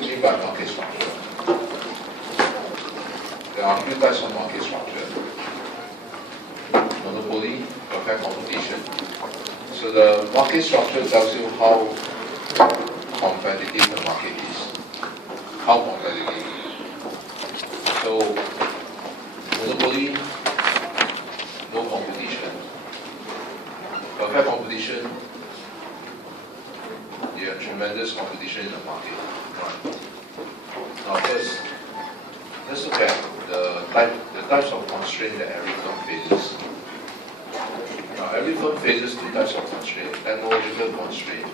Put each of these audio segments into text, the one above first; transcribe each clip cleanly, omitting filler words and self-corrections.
do you mean by market structure? There are a few types of market structure. Monopoly, perfect competition. So the market structure tells you how competitive the market is. How competitive. So, monopoly, no competition. Perfect competition, you have tremendous competition in the market. Right. Now first, let's look at the types of constraint that every firm faces. Now every firm faces two types of constraint, technological constraint.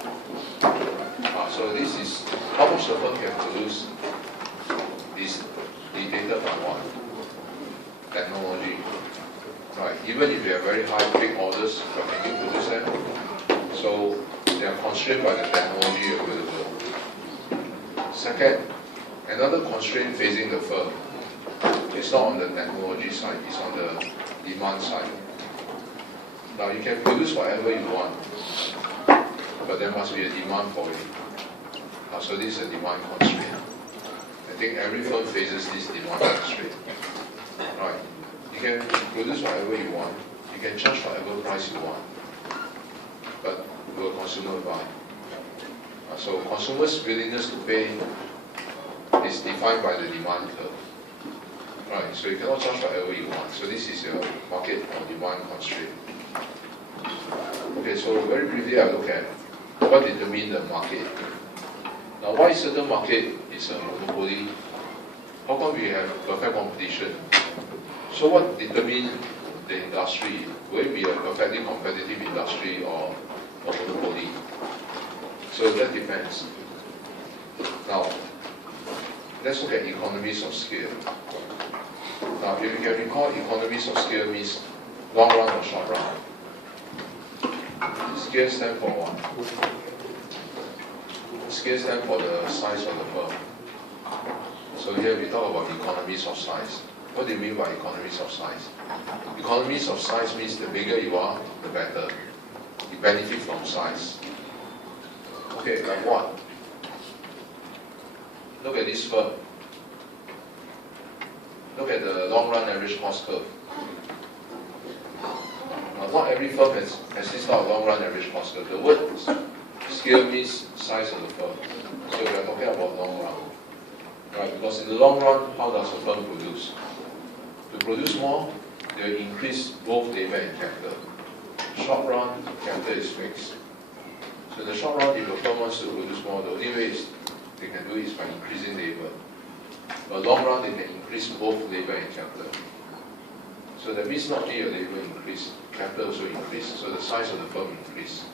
So this is how much the firm can produce is dictated by what? Technology. Right. Even if you have very high big orders, but can you produce them? So they are constrained by the technology available. Second, another constraint facing the firm is not on the technology side, it's on the demand side. Now you can produce whatever you want, but there must be a demand for it. So this is a demand constraint. I think every firm faces this demand constraint. Right. You can produce whatever you want, you can charge whatever price you want, but will a consumer buy? So consumers' willingness to pay is defined by the demand curve. Right, so you cannot charge whatever you want. So this is your market or demand constraint. Okay, so very briefly I look at what determines the market. Now why certain market is a monopoly? How come we have perfect competition? So what determines the industry? Will it be a perfectly competitive industry or a monopoly? So that depends. Now, let's look at economies of scale. Now, if you can recall, economies of scale means long run or short run. Scale stands for what? Scale stands for the size of the firm. So here we talk about economies of size. What do you mean by economies of size? Economies of size means the bigger you are, the better. You benefit from size. Okay, like what? Look at this firm. Look at the long run average cost curve. Now, not every firm has this kind of long run average cost curve. The word scale means size of the firm. So we are talking about long run. Right? Because in the long run, how does a firm produce? To produce more, they will increase both labor and capital. Short run, capital is fixed. So in the short run, if a firm wants to produce more, the only way they can do it is by increasing labor. But long run, they can increase both labor and capital. So that means not only your labor increase, capital also increase. So the size of the firm increase.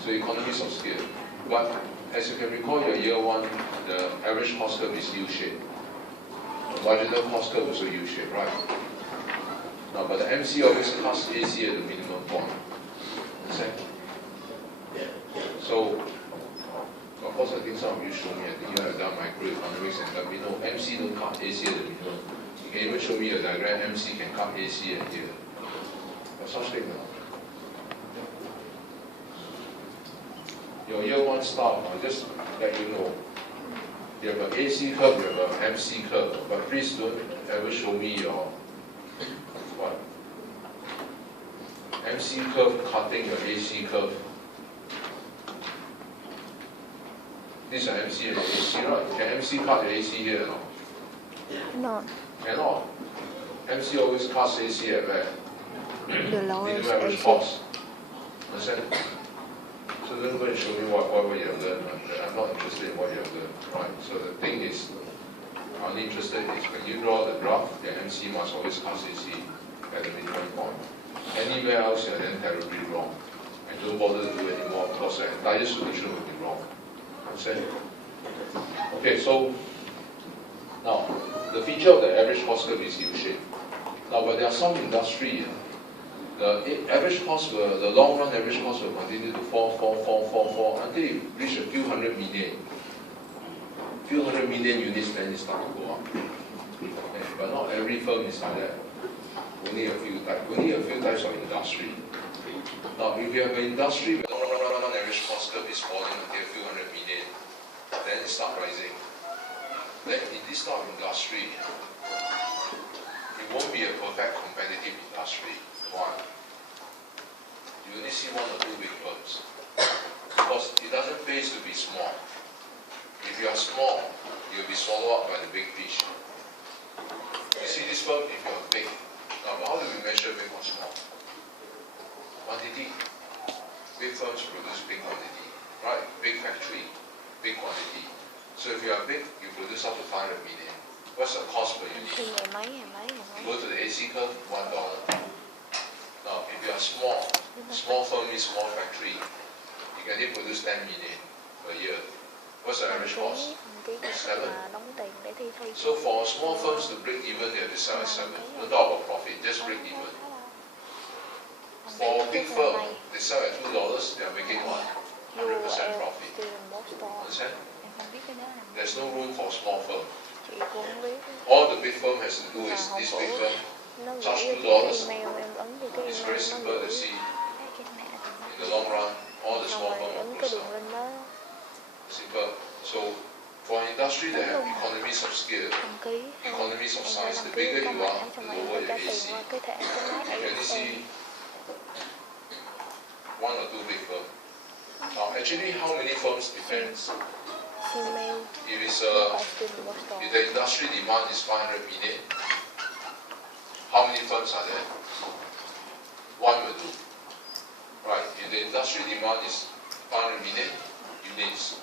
So economies of scale. But as you can recall, your year one, the average cost curve is U-shaped. The marginal cost curve also U-shaped, right? Now, but the MC always casts AC at the minimum point. Understand? So, of course, I think some of you show me, I think you have done microeconomics and let me know, MC don't cut AC at the minimum. You can even show me a diagram, MC can cut AC at here. There's such thing now. Your year one start, I'll just let you know. You have an AC curve, you have an MC curve, but please don't ever show me your what? MC curve cutting your AC curve. These are MC and AC, right? Can MC cut your AC here or not? No. Cannot. MC always cuts AC at where? The lowest average AC. cost. Understand? So don't go and show me what you have learned. I'm not interested in what you have learned. Right? So the thing is, I'm interested is when you draw the graph, the MC must always cut AC at the minimum point. Anywhere else you're then terribly wrong. And don't bother to do anymore because the entire solution will be wrong. Understand? Okay, so now the feature of the average cost curve is U-shaped. Now, but there are some industry, the average cost will, the long run average cost will continue to fall until it reach a few hundred million. Few hundred million units, then it start to go up. Okay, but not every firm is like that. Only a few types of industry. Now, if you have an industry where the long run average cost curve is falling until a few hundred million, then it starts rising. Then in this type of industry, it won't be a perfect competitive industry. One, you only see one or two big firms. Because it doesn't pay to be small. If you are small, you'll be swallowed up by the big fish. You see this firm, if you're big. Now, how do we measure big or small? Quantity. Big firms produce big quantity, right? Big factory, big quantity. So if you are big, you produce up to 500 million. What's the cost per unit? Go to the AC curve, $1. Now, if you are small firm means small factory, you can only produce 10 million per year. What's the average cost? 7. So for small firms to break even, they have to sell at 7. Don't talk about profit, just break even. For a big firm, they sell at $2, they are making what? 100% profit. Understand? There's no room for small firm. All the big firm has to do is this big firm charge $2. It's very simple to see. In the long run, all the small firm will close down. Simple. So for an industry that have economies of scale, economies of size, the bigger you are, the lower your AC. You only see one or two big firms. Now, actually, how many firms depends? If the industry demand is 500 million, how many firms are there? One will do. Right, if the industry demand is 500 million units,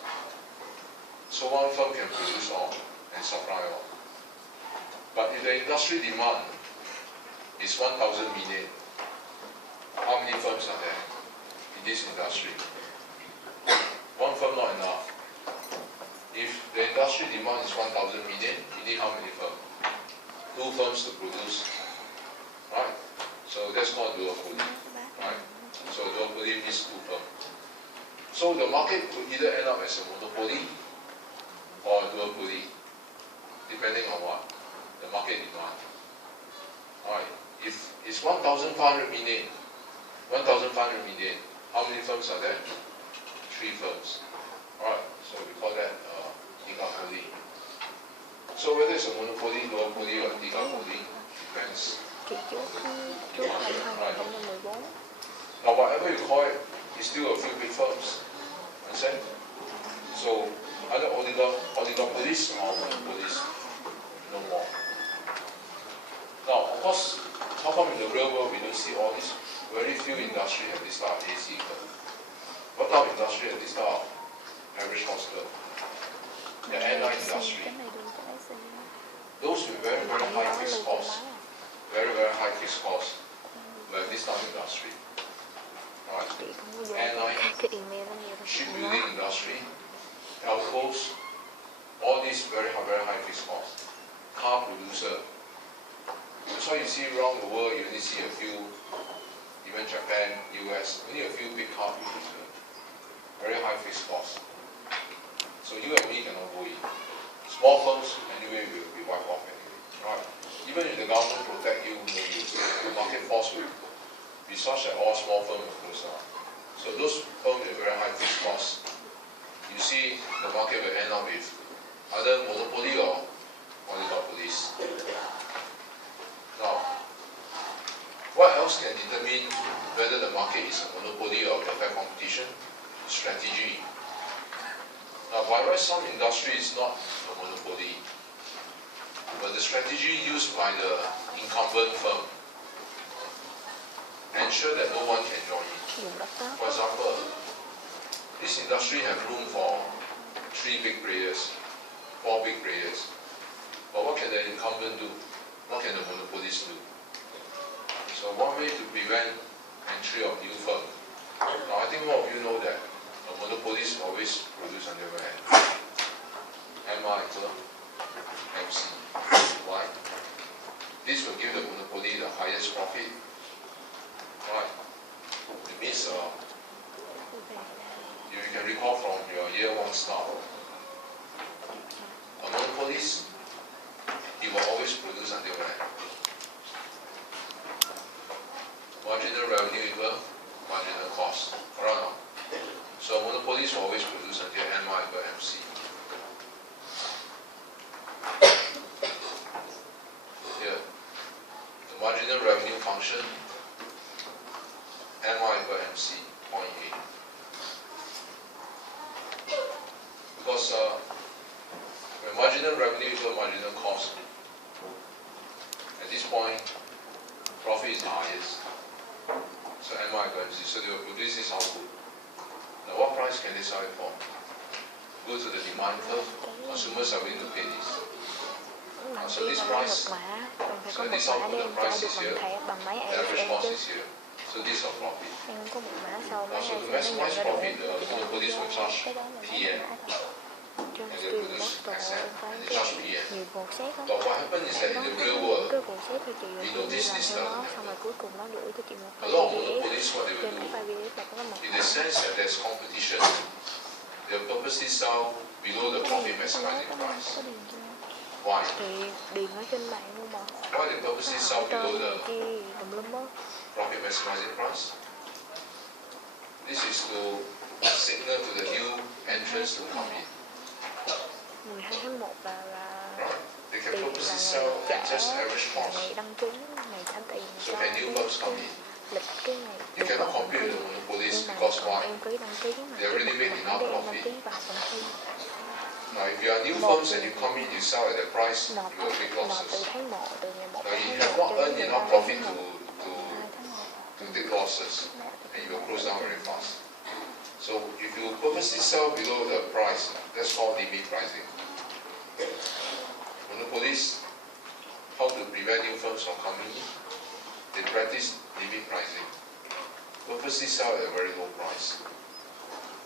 so one firm can produce all and supply all. But if the industry demand is 1,000 million, how many firms are there in this industry? One firm not enough. If the industry demand is 1,000 million, you need how many firms? 2 firms to produce. Right? So that's called duopoly. Right? So duopoly means 2 firms. So the market could either end up as a monopoly or a duopoly, depending on what? The market demand. Alright. If it's 1,500 million, how many firms are there? 3 firms. Alright, so we call that oligopoly. So whether it's a monopoly, duopoly, or oligopoly, depends. Right. Now whatever you call it, it's still a few big firms. Understand? So either oligopolies or monopolies, no more. Now, of course, how come in the real world we don't see all this? Very few industry have this type of AC curve. What type of industry has this type of average cost curve? The airline industry. Those with very, very high fixed costs, very, very high fixed costs, will have this type of industry. Right. Airline, shipbuilding industry, telcos, all these very high fixed costs. Car producer. That's why you see around the world, you only see a few, even Japan, US, only a few big car producers. Very high fixed costs. So you and me cannot go in. Small firms, anyway, will be wiped off anyway. Right? Even if the government protect you, no use. The market force will be such that all small firms will close down. So those firms with very high fixed costs, you see the market will end up with either monopoly or oligopolies. Now, what else can determine whether the market is a monopoly or a fair competition? Strategy. Now, by the way, some industry is not a monopoly, but the strategy used by the incumbent firm ensure that no one can join in. For example, this industry has room for 3 big players, 4 big players. But what can the incumbent do? What can the monopolist do? So one way to prevent entry of new firm. Now I think more of you know that the monopolist always produce on their hand. MI, MC. Why? This will give the monopoly the highest profit. Right? It means you can recall from your year 1 start. A monopolist, he will always produce until when? Marginal revenue equal marginal cost. Correct? So a monopolist will always produce until MI equal MC. marginal revenue function, MR equal MC, point A. Because when marginal revenue equal marginal cost, at this point, profit is the highest. So MR equal MC. So this is output. Now what price can they sell it for? Go to the demand curve. Consumers are willing to pay this. So this price, so this output, the price is here, the average cost is here. So this is our profit. Now, so to maximize profit, the monopolist will charge PM, and they produce SM, and they charge PM. But what happens is that in the real world, we notice this doesn't happen. A lot of monopolists, what they will do, in the sense that there's competition, they'll purposely sell below the profit maximizing price. Why? Why they purposely sell below the profit maximizing price? This is to signal to the new entrants to come in. Right? They can purposely sell at just average cost. So can new firms come in? You cannot compete with the monopolists because why? They already make enough profit. Now, if you are new firms and you come in, you sell at that price, you will take losses. Now, you have not earned enough profit to take losses, and you will close down very fast. So, if you purposely sell below the price, that's called limit pricing. Monopolists, how to prevent new firms from coming in? They practice limit pricing. Purposely sell at a very low price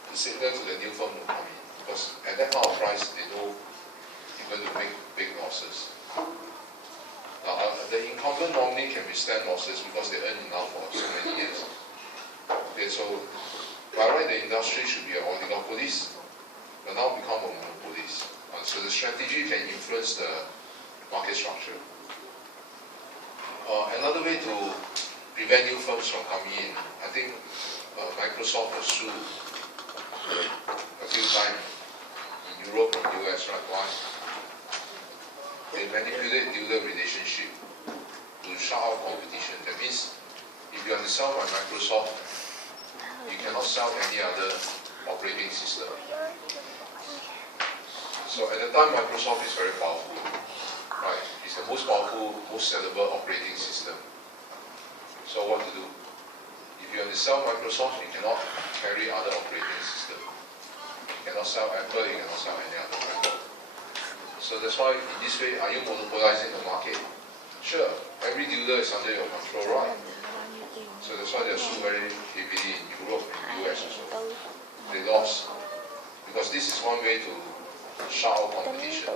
to signal to the new firm to come in. Because at that kind of price, they know you're going to make big losses. Now, the incumbent normally can withstand losses because they earn enough for so many years. Okay, so by right, the industry should be an oligopolist, but now become a monopolist. So the strategy can influence the market structure. Another way to prevent new firms from coming in, I think Microsoft was sued a few times. Europe and US, right? Why? They manipulate dealer relationship to shut out competition. That means if you want to sell by Microsoft, you cannot sell any other operating system. So at the time, Microsoft is very powerful, right? It's the most powerful, most sellable operating system. So what to do? If you want to sell Microsoft, you cannot carry other operating system. You cannot sell Apple, you cannot sell any other brand. So that's why in this way, are you monopolizing the market? Sure, every dealer is under your control, right? So that's why they're sued very heavily in Europe and US also. They lost. Because this is one way to shut out competition.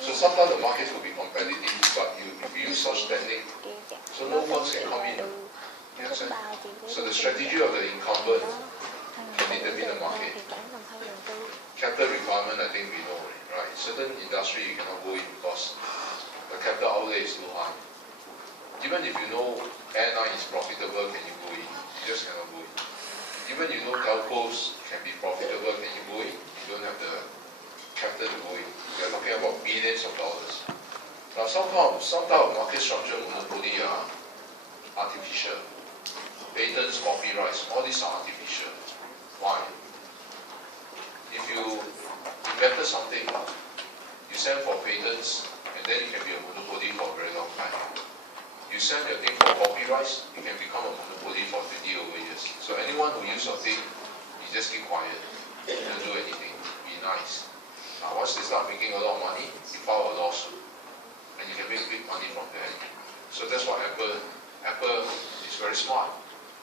So sometimes the market will be competitive, but if you use such technique, so no firms can come in. You understand? So the strategy of the incumbent can determine the market. Capital requirement, I think we know, right? Certain industry you cannot go in because the capital outlay is too high. Even if you know airline is profitable, can you go in? You just cannot go in. Even you know telcos can be profitable, can you go in? You don't have the capital to go in. We are talking about billions of dollars. Now some type of market structure monopoly are artificial. Patents, copyrights, all these are artificial. Why? If you invented something, you send for patents, and then you can be a monopoly for a very long time. You send your thing for copyrights, you can become a monopoly for 20 over years. So anyone who uses your thing, you just keep quiet. You don't do anything. Be nice. Now once they start making a lot of money, you file a lawsuit. And you can make big money from there. So that's what Apple is very smart.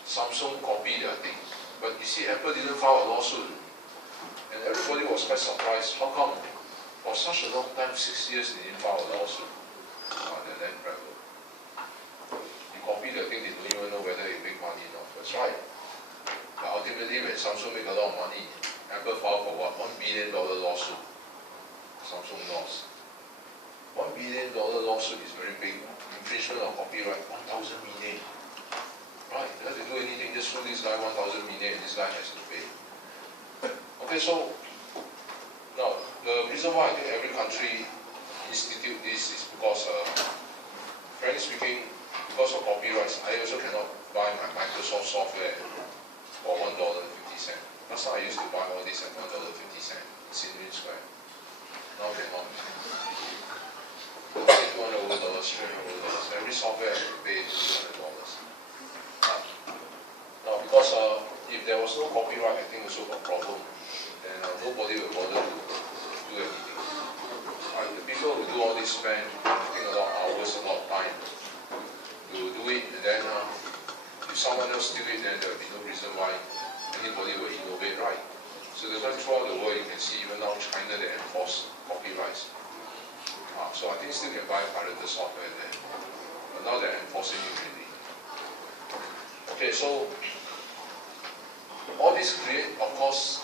Samsung copied their thing. But you see, Apple didn't file a lawsuit. And everybody was quite surprised. How come for such a long time, 6 years, they didn't file a lawsuit? They're then rebel. You copy the thing, they don't even know whether you make money or not. That's right. But ultimately, when Samsung make a lot of money, Apple filed for what? $1 billion lawsuit. Samsung lost. $1 billion lawsuit is very big. Infringement of copyright, 1,000 million. Right, you don't have to do anything, just sue this guy 1,000 million, and this guy has to pay. Okay, so now the reason why I think every country institute this is because, frankly speaking, because of copyrights, I also cannot buy my Microsoft software for $1.50. Last time I used to buy all this at $1.50, Sinwin Square. Now cannot. $200 over $300. Every software I have to pay $200. Now, because if there was no copyright, I think also a problem, then nobody will bother to do anything. The people who do all this spend, I think a lot of hours, a lot of time to do it, and then if someone else do it, then there will be no reason why anybody will innovate, right? So that's why throughout the world you can see even now China they enforce copyrights. So I think still can buy pirated software there, but now they're enforcing it really. Okay, so all this create, of course,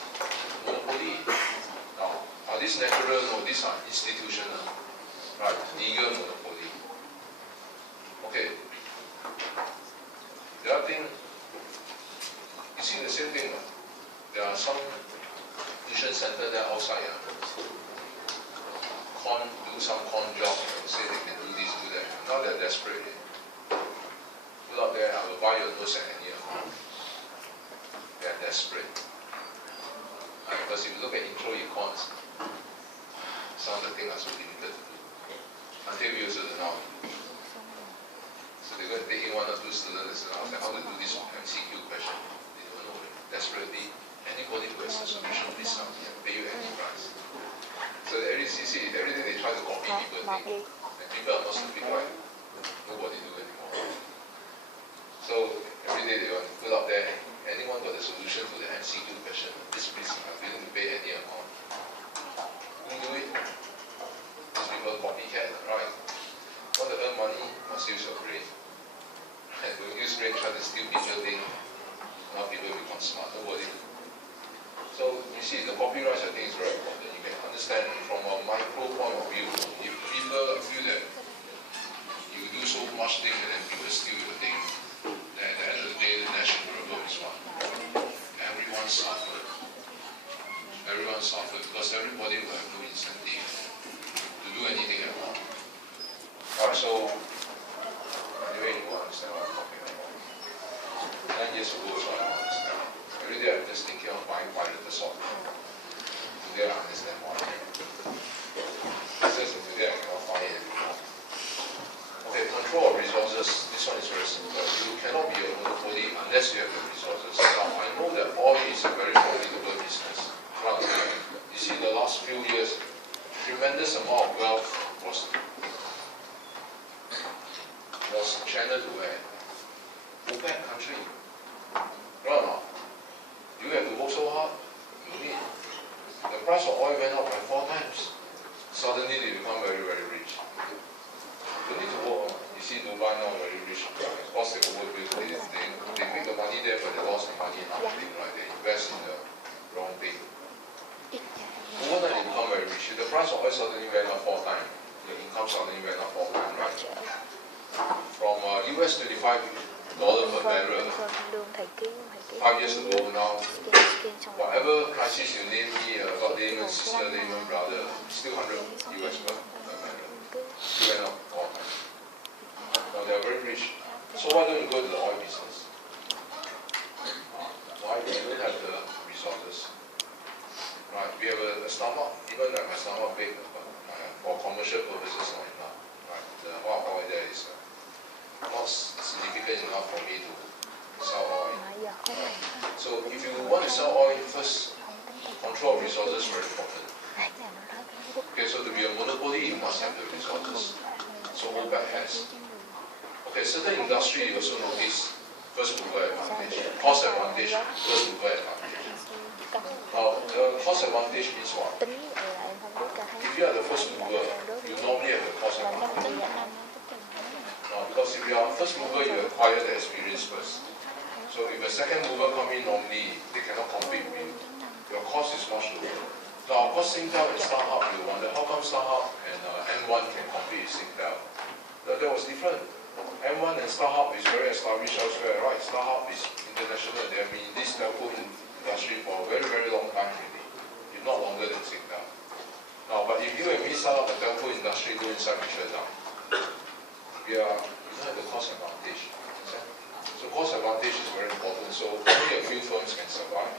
monopoly. Now, are these natural? No, these are institutional, right? Legal monopoly. Okay. The other thing, you see the same thing. There are some tuition centers there outside. Do some con job, say they can do this, do that. Now they're desperate. Put out there, I will buy your nose at any amount. They're desperate. Because if you look at intro econs, some of the things are so limited to do. Until we also don't know. So they're going to take in 1 or 2 students and ask them how to do this MCQ question. They don't know it. Desperately. Anybody who has a solution, please come here, pay you any price. So you see, everything they try to copy people think. And people are not stupid, right? Nobody do anymore. So every day they want to put out there, anyone got a solution to the MCQ question, this please, I'm willing to pay any amount. Who do it? These people copycat, right? Want to earn money, must use your brain. Right? When you use brain, try to steal people thing, now people become smart, nobody. So you see, the copyright I think is very important. You can understand from a micro point of view. If people feel that you do so much thing and then people steal your thing, then at the end of the day, the national problem is what? Everyone suffered. Everyone suffered because everybody will have no incentive to do anything at all. Alright, so anyway, you understand what I'm talking about. 9 years ago, so I don't understand. Every day I'm just thinking of buying pirated software. Today I understand why. Since today I cannot find it anymore. Okay, control of resources. This one is very simple. You cannot be a monopoly unless you have the resources. Now I know that oil is a very profitable business. You see, the last few years, tremendous amount of wealth was channeled to where? OPEC country. Right now. You have to work so hard, you need. The price of oil went up by 4 times. Suddenly they become very, very rich. You need to work. You see Dubai now very rich. Of course they overbuild. They make the money there, but they lost the money in other things, right? They invest in the wrong thing. Overnight they become very rich. If the price of oil suddenly went up 4 times, the income suddenly went up 4 times, right? From US $25 per barrel 5 years ago now, whatever crisis you name me, about Lehman, sister Lehman brother, still 100 US per barrel. Still went up 4 times. Now they are very rich. So why don't you go to the oil business? Why? We don't have the resources. Right? We have a stomach, even like my stomach big, for commercial purposes not enough. Right? The oil there is not significant enough for me to sell oil. So if you want to sell oil, first control of resources is very important. Okay, so to be a monopoly, you must have the resources. So OPEC has. Okay, certain industry you also notice first mover advantage, cost advantage, first mover advantage. Now, the cost advantage means what? If you are the first mover, you normally have the cost advantage. Now, because if you are first mover, you acquire the experience first. So if a second mover come in, normally they cannot compete with you. Your cost is much lower. Now, of course, Singtel and StarHub, you wonder how come StarHub and M1 can compete with Singtel? That was different. M1 and StarHub is very established elsewhere, right? StarHub is international. They have been in this telco industry for a very, very long time already. If not longer than Singtel. Now, but if you and me start up the telco industry, go inside Malaysia now. We are don't have the cost advantage. So cost advantage is very important. So only a few firms can survive.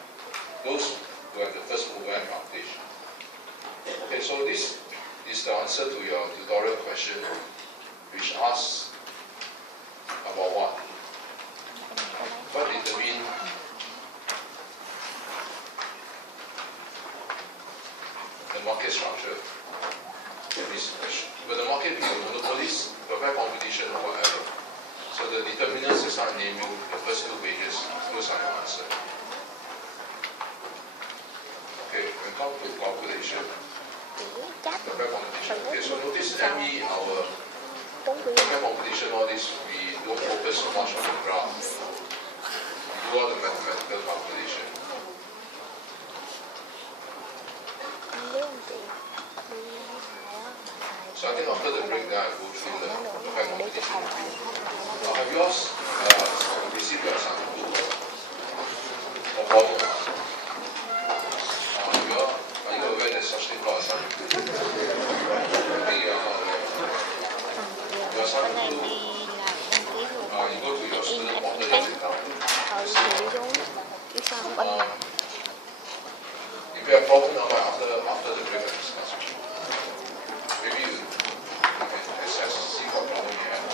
Those who have the first mover advantage. Okay, so this is the answer to your tutorial question, which asks about what? What determine the market structure? Will the market be a monopolist, provide competition, or whatever? So the determinants is not named you the first two pages. Those are your answer. Okay, we come to calculation. Provide competition. Okay, so notice ME, our provide competition, all this, we don't focus so much on the graph. We do all the mathematical calculation. So I think after the breakdown, I go through the provide competition. Now, have you all received your assignment book or volume? Are you aware there's such thing called assignment book? I think you are not aware. Your assignment book, you go to your student portal account. If you have problem now, after the break, I discuss with you. Maybe you can access, see what problem you have.